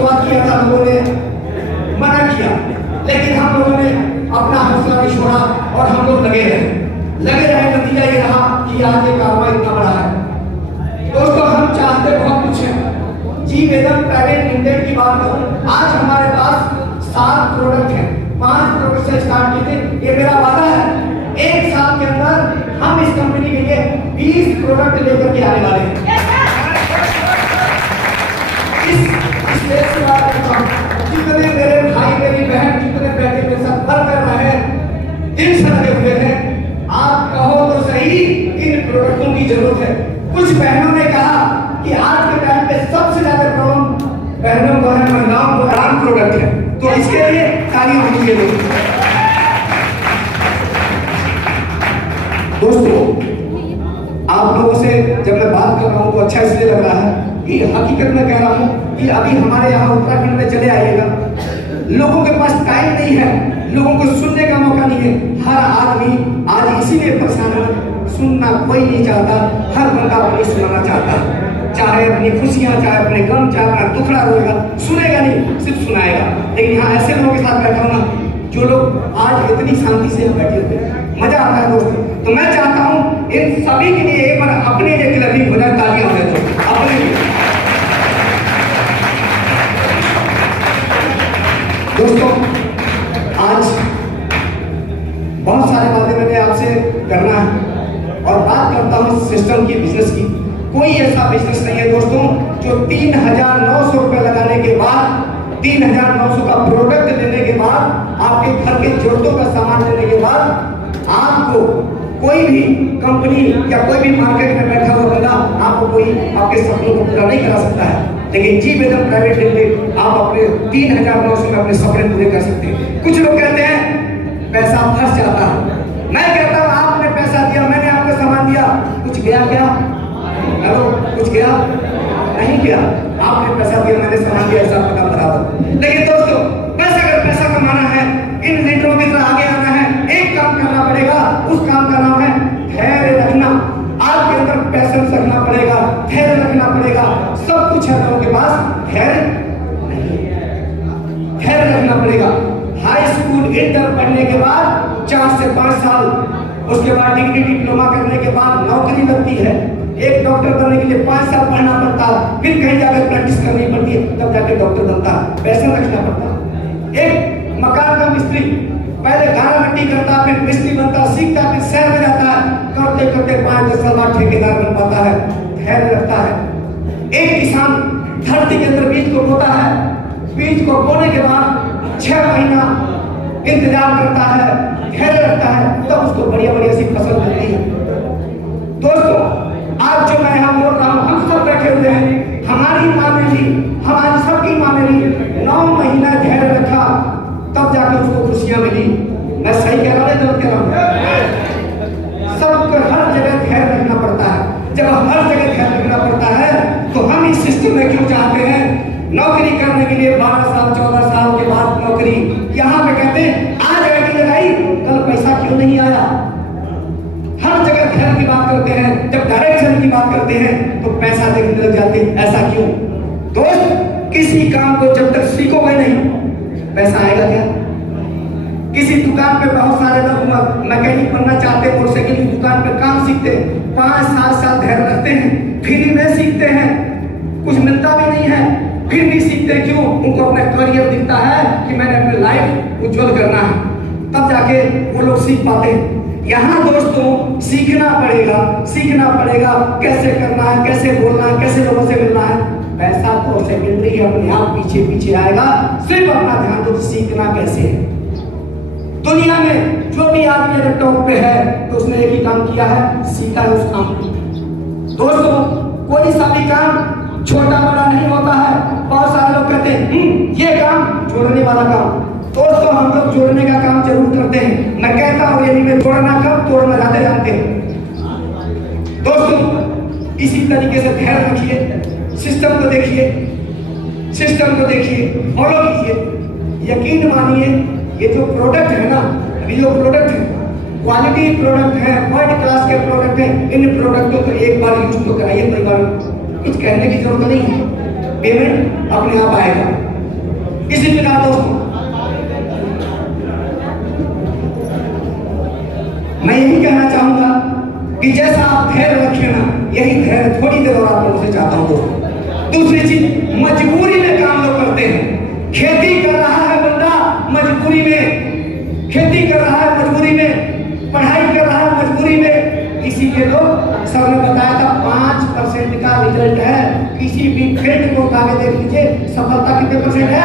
शुरुआत किया था, लोगों ने मना किया, लेकिन हम लोगों ने अपना हौसला नहीं छोड़ा और हम लोग लगे रहे। नतीजा ये रहा कि आज ये कारोबार इतना बड़ा है। दोस्तों, हम चाहते बहुत कुछ है। जी वेदम प्राइवेट लिमिटेड की बात करूं, आज हमारे पास 7 प्रोडक्ट हैं, 5 प्रोडक्ट से स्टार्ट किए थे। ये मेरा वादा है, 1 साल के अंदर हम इस कंपनी के लिए 20 प्रोडक्ट लेकर के आने वाले हैं। जितने मेरे भाई मेरी बहन जितने बैठे मेरे साथ वर्क कर रहे हैं, दिल से लगे हुए हैं, आप कहो तो सही, इन प्रोडक्टों की जरूरत है। कुछ बहनों ने कहा कि आज के टाइम पे सबसे ज्यादा प्रॉब्लम बहनों को है, महिलाओं को आराम प्रोडक्ट है, तो इसके लिए तालियां होनी चाहिए। दोस्तों, आप लोगों से जब मैं बात कर रहा हूं तो अच्छा इसलिए लग रहा है कि हकीकत में कह रहा हूं कि अभी हमारे यहाँ उत्तराखंड में चले आइएगा, लोगों के पास टाइम नहीं है, लोगों को सुनने का मौका नहीं है। हर आदमी आज इसीलिए परेशान है, सुनना कोई नहीं चाहता, हर बंदा अपनी सुनाना चाहता है, चाहे अपनी खुशियां, चाहे अपने गम, चाहे अपना दुखड़ा रोएगा, सुनेगा नहीं, सिर्फ सुनाएगा। लेकिन यहाँ ऐसे लोगों के साथ बैठा हूं ना, जो लोग आज इतनी शांति से बैठे हुए, मजा आता है दोस्तों। तो मैं चाहता हूँ इन सभी के लिए एक बार अपने लिए क्लबिंग हो जाए, तालियां हो जाए तो अपने लिए। दोस्तों, आज बहुत सारे बातें मैंने आपसे करना है और बात करता हूँ सिस्टम की, बिजनेस की। कोई ऐसा बिजनेस नहीं है दोस्तों जो 3,900 रुपए लगाने के बाद, 3,900 का प्रोडक्ट देने के बाद, आपके घर के जरूरतों का सामान देने के बाद आपको कोई भी कंपनी या कोई भी मार्केट में बैठा हुआ बंदा आपको कोई आपके सपनों को पूरा नहीं करा सकता है। लेकिन जी वेदम प्राइवेट लिमिटेड आप अपने 3,900 में अपने सपने पूरे कर सकते हैं। कुछ लोग कहते हैं पैसा फंस जाता है, मैं कहता हूँ आपने पैसा दिया, मैंने आपको सामान दिया, कुछ गया क्या? हेलो, कुछ गया नहीं गया? आपने पैसा दिया, मैंने सामान दिया, ऐसा पता बराबर। लेकिन दोस्तों, पैसा अगर पैसा कमाना है, इन लीडरों की तरह आगे आना है, एक काम करना पड़ेगा, उस काम का नाम है धैर्य रखना। आपके अंदर पैशन रखना पड़ेगा, धैर्य रखना पड़ेगा। सब कुछ है लोगों के पास, धैर्य नहीं, धैर्य रखना पड़ेगा। हाई स्कूल इंटर पढ़ने के बाद 4 से 5 साल, उसके बाद डिग्री डिप्लोमा करने के बाद नौकरी लगती है। एक डॉक्टर बनने के लिए 5 साल पढ़ना पड़ता है, फिर कहीं जाकर प्रैक्टिस करनी पड़ती है, तब जाके डॉक्टर बनता है। पैसा रखना पड़ता है। एक मकान का मिस्त्री पहले गारा मिट्टी करता, फिर मिस्त्री बनता, सीखता, फिर शहर में जाता है, करते करते 5-10 साल बाद ठेकेदार बन पाता है, धैर्य रखता है। एक किसान धरती के अंदर बीज को बोता है, बीज को बोने के बाद 6 महीना इंतजार करता है, धैर्य रखता है, तब उसको बढ़िया बढ़िया सी फसल मिलती है। दोस्तों, आज जो मैं यहाँ बोल रहा हूँ, हम सब बैठे हुए हैं, हमारी माँ ने ली, हमारी सबकी माँ ने ली, 9 महीना धैर्य रखा, तब जाकर उसको खुशियां मिली। मैं सही कह रहा हूँ, गलत कह रहा हूँ? सबको हर जगह धैर्य रखना पड़ता है। जब हर जगह धैर्य रखना पड़ता है तो हम इस सिस्टम में क्यों चाहते हैं नौकरी करने के लिए 12 साल 14 साल के बाद नौकरी, यहाँ पे कहते हैं आज आईडी लगाई, कल पैसा क्यों नहीं आया? हर जगह धैर्य की बात करते हैं, जब डायरेक्शन की बात करते हैं तो पैसा देखने लग जाते हैं। ऐसा क्यों? दोस्त, किसी काम को जब तक सीखोगे नहीं, पैसा आएगा क्या? किसी दुकान पे बहुत सारे लोग मैकेनिक बनना चाहते हैं, मोटरसाइकिल की दुकान पे काम सीखते हैं, 5-7 साल धैर्य रखते हैं, फ्री में सीखते हैं, कुछ मिलता भी नहीं है, फिर भी सीखते हैं। क्यों? उनको अपना करियर दिखता है कि मैंने अपनी लाइफ उज्जवल करना है, तब जाके वो लोग सीख पाते हैं। यहाँ दोस्तों सीखना पड़ेगा कैसे करना है, कैसे बोलना है, कैसे लोगों से मिलना है। पैसा तो सेकेंडरी है, अपने आप पीछे पीछे आएगा, सिर्फ अपना ध्यान दो सीखना कैसे है। दुनिया में जो भी आदमी अगर टॉप पे है तो उसने एक ही काम किया है, सीखा है उस काम को। दोस्तों, कोई सा भी काम छोटा बड़ा नहीं होता है। बहुत सारे लोग कहते हैं ये काम जोड़ने वाला काम। दोस्तों, हम लोग जोड़ने का काम जरूर करते हैं। मैं कहता हूँ यदि मैं जोड़ना कम, तोड़ना ज्यादा जानते हैं। दोस्तों, इसी तरीके से ध्यान रखिए, सिस्टम को देखिए, फॉलो कीजिए। यकीन मानिए, ये जो प्रोडक्ट है ना, अभी जो प्रोडक्ट है, क्वालिटी प्रोडक्ट है, वर्ल्ड क्लास के प्रोडक्ट है। इन प्रोडक्टों को एक बार यूज तो कराइए, कोई बार कुछ कहने की जरूरत नहीं है। पेमेंट अपने आप आएगा। इसी प्रकार दोस्तों मैं यही कहना चाहूंगा कि जैसा आप धैर्य रखे ना, यही धैर्य थोड़ी देर और आप लोगों से चाहता हूं दोस्तों। दूसरी चीज, मजबूरी में काम लोग करते हैं। खेती कर रहा है बंदा मजबूरी में, खेती कर रहा है मजबूरी में, पढ़ाई कर रहा है मजबूरी में। इसीलिए लोग सर ने बताया था 5% का रिजल्ट है किसी भी फील्ड को आगे देख लीजिए, सफलता कितने परसेंट है?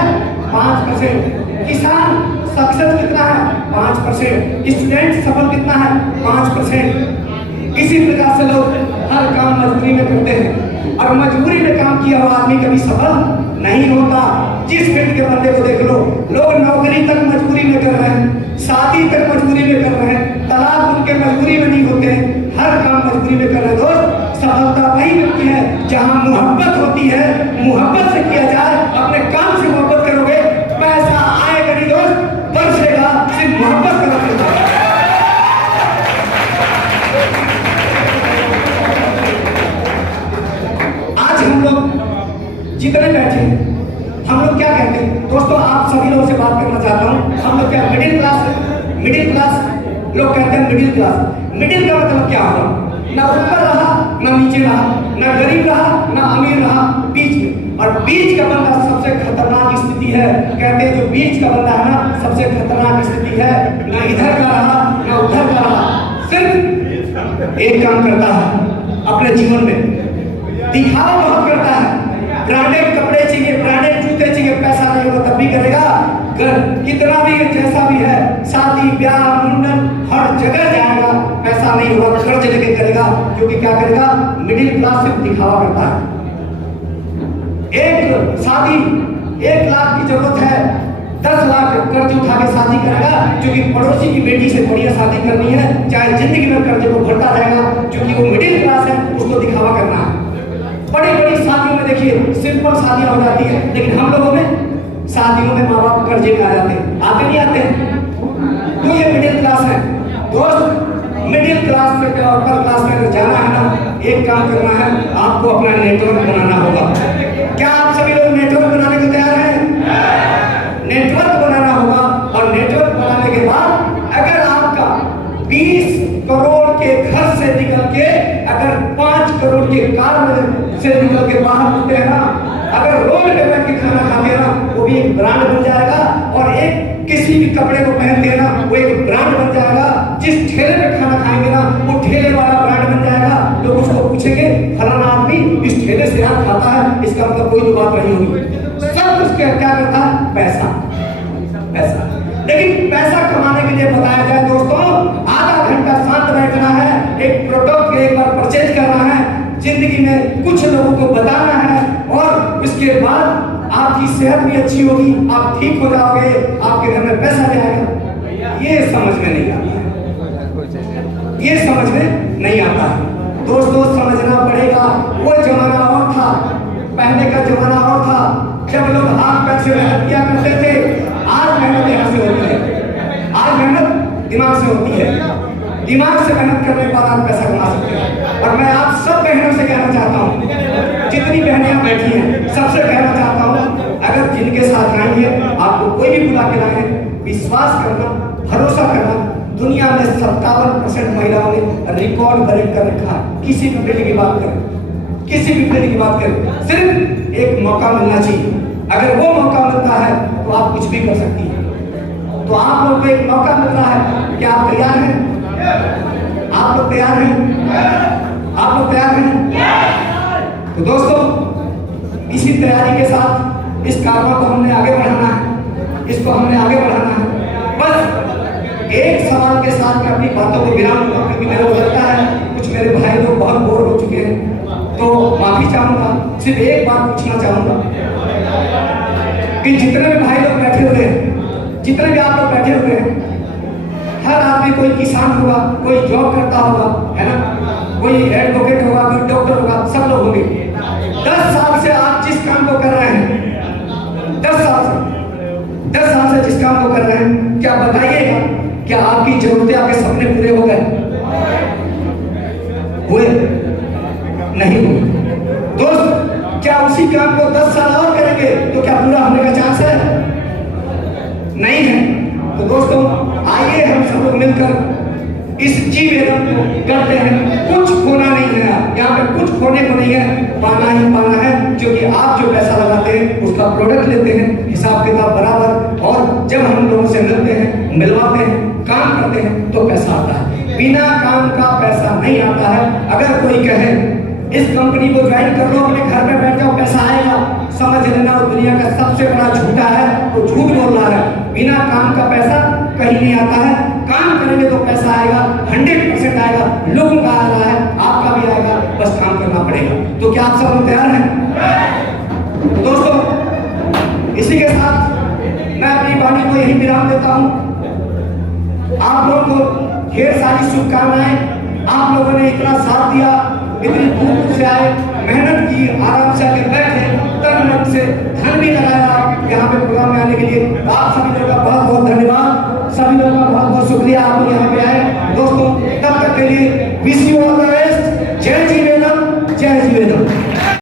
5%। किसान सक्सेस कितना है? 5%। स्टूडेंट सफल कितना है? 5%। इसी प्रकार से लोग हर काम मजबूरी में करते हैं और मजबूरी में काम किया हुआ आदमी कभी सफल नहीं होता। जिस फील्ड के बंदे को देख लो, लोग नौकरी तक मजबूरी में कर रहे हैं, शादी तक मजबूरी में कर रहे हैं, तलाक उनके मजबूरी में नहीं होते हैं, हर काम मजबूरी में कर रहे हैं। दोस्त सफलता वही मिलती है जहां मोहब्बत होती है, मोहब्बत से किया जाए, अपने काम से मोहब्बत करोगे, पैसा आएगा नहीं दोस्त, बरसेगा, सिर्फ मोहब्बत करोगे। आज हम लोग जितने बैठे हम लोग क्या कहते हैं दोस्तों, आप सभी लोगों से बात करना चाहता हूं। हम लोग क्या मिडिल क्लास लोग कहते हैं मिडिल क्लास। मिडिल का मतलब क्या हुआ? ना ऊपर रहा ना नीचे रहा, ना गरीब रहा ना अमीर रहा, बीच में। और बीच का बंदा सबसे खतरनाक स्थिति है। कहते हैं जो बीच का बंदा है ना, सबसे खतरनाक स्थिति है। ना इधर का रहा ना उधर का रहा, सिर्फ एक काम करता है अपने जीवन में, दिखावा बहुत करता है। ब्रांडेड कपड़े चाहिए, ब्रांडेड जूते चाहिए, पैसा नहीं होगा तब भी करेगा। कितना भी जैसा भी है, शादी ब्याह मुंडन हर जगह जाएगा, पैसा नहीं होगा कर्ज लेके करेगा। क्योंकि क्या करेगा? मिडिल क्लास सिर्फ दिखावा करता है। एक शादी 1 लाख की जरूरत है, 10 लाख कर्ज उठा के शादी करेगा, क्योंकि पड़ोसी की बेटी से बढ़िया शादी करनी है, चाहे जिंदगी में कर्ज को भरता रहेगा, क्योंकि वो मिडिल क्लास है, उसको दिखावा करना है। बड़ी बड़ी शादियों में देखिए सिंपल शादियां हो जाती है, लेकिन हम लोगों में शादियों में माँ बाप कर्जे में आ जाते हैं, आते नहीं आते हैं। तो ये मिडिल क्लास है दोस्त। मिडिल क्लास में अपर क्लास में अगर जाना है ना, एक काम करना है, आपको अपना नेटवर्क बनाना होगा। क्या आप सभी लोग नेटवर्क बनाने को तैयार हैं? नेटवर्क बनाना होगा, और नेटवर्क बनाने के बाद अगर आपका 20 करोड़ के घर से निकल के अगर 5 करोड़ के कार में से निकल के बाहर होते हैं ना, अगर रोड पे बैठ के खाना खाते हैं ना, वो भी एक ब्रांड बन जाएगा। और एक किसी भी कपड़े को पहनते हैं ना, वो एक ब्रांड बन जाएगा। जिस ठेले पे खाना खाएंगे ना, वो ठेले वाला ब्रांड बन जाएगा। लोग उसको पूछेंगे फलाना आदमी इस ठेले से यहाँ खाता है, इसका मतलब कोई तो बात नहीं होगी। सब उसके क्या करता है? पैसा। लेकिन पैसा कमाने के लिए बताया जाए दोस्तों, आधा घंटा शांत बैठना है, एक प्रोडक्ट एक बार परचेज करना है, जिंदगी में कुछ लोगों को बताना है, और उसके बाद आपकी सेहत भी अच्छी होगी, आप ठीक हो जाओगे, आपके घर में पैसा भी आएगा। ये समझ में नहीं आता है, ये समझ में नहीं आता है दोस्तों। समझना पड़ेगा। वो जमाना और था, पहले का जमाना और था, जब लोग हाथ पैर से मेहनत किया करते थे। आज मेहनत यहाँ से होती है, आज मेहनत दिमाग से होती है। दिमाग से मेहनत करने के बाद आप पैसा कमा सकते हैं। और मैं आप सब बहनों से कहना चाहता हूँ, जितनी बहनें यहाँ बैठी हैं, सबसे कहना चाहता हूँ, अगर जिनके साथ आएंगे, आपको कोई भी बुला के लाए, विश्वास करना, भरोसा करना। दुनिया में 57% महिलाओं ने रिकॉर्ड ब्रेक कर रखा है। किसी भी फील्ड की बात करें, किसी भी फील्ड की बात करें, सिर्फ एक मौका मिलना चाहिए। अगर वो मौका मिलता है तो आप कुछ भी कर सकती हैं। तो आप लोग को एक मौका मिल रहा है, क्या आप तैयार हैं? आप लोग तैयार हैं? आप लोग तैयार हैं? तो दोस्तों इसी तैयारी के साथ इस कारवा को हमने आगे बढ़ाना है, इसको हमने आगे बढ़ाना है। बस एक सवाल के साथ मैं अपनी बातों को विराम दूंगा, क्योंकि मेरे को लगता है कुछ मेरे भाई लोग बहुत बोर हो चुके हैं, तो माफी चाहूंगा। सिर्फ एक बात पूछना चाहूंगा कि जितने भी भाई लोग बैठे हुए हैं, जितने भी आप लोग बैठे हुए हैं, हर आदमी, कोई किसान होगा, कोई जॉब करता होगा, है ना, कोई एडवोकेट होगा, कोई डॉक्टर होगा, सब लोग होंगे। 10 साल से आप जिस काम को कर रहे हैं, 10 साल से जिस काम को कर रहे हैं, क्या बताइएगा, क्या आपकी जरूरतें, आपके सपने पूरे हो गए? हुए? नहीं हुए। दोस्त क्या उसी काम को 10 साल और करेंगे तो क्या पूरा होने का चांस है? नहीं है। तो दोस्तों आइए हम सब लोग मिलकर इस जीवन को करते हैं। कुछ खोना नहीं है, यहाँ पे कुछ खोने को नहीं है, पाना ही पाना है। क्योंकि आप जो पैसा लगाते हैं उसका प्रोडक्ट लेते हैं, हिसाब किताब बराबर, और जब हम लोगों से मिलते हैं, मिलवाते हैं, काम करते हैं तो पैसा आता है। बिना काम का पैसा नहीं आता है। अगर कोई कहे इस कंपनी को ज्वाइन कर लो, अपने घर में बैठ जाओ, पैसा आएगा, समझ लेना वो दुनिया का सबसे बड़ा झूठा है, वो झूठ बोल रहा है। बिना काम का पैसा कहीं नहीं आता है। काम करेंगे तो पैसा आएगा, 100% आएगा। लोगों का आ रहा है, आपका भी आएगा, बस काम करना पड़ेगा। तो क्या आप सब तैयार हैं? दोस्तों इसी के साथ मैं अपनी वाणी को यही विराम देता हूं। आप लोगों को ढेर सारी शुभकामनाएं। आप लोगों ने इतना साथ दिया, इतनी दूर से आए, मेहनत की, आराम से आके बैठे, तन मन से धन भी लगाया यहाँ पे प्रोग्राम में आने के लिए। आप सभी लोगों का बहुत बहुत धन्यवाद, सभी लोगों का बहुत बहुत शुक्रिया, आप लोग यहाँ पे आए। दोस्तों तब तक के लिए विश यू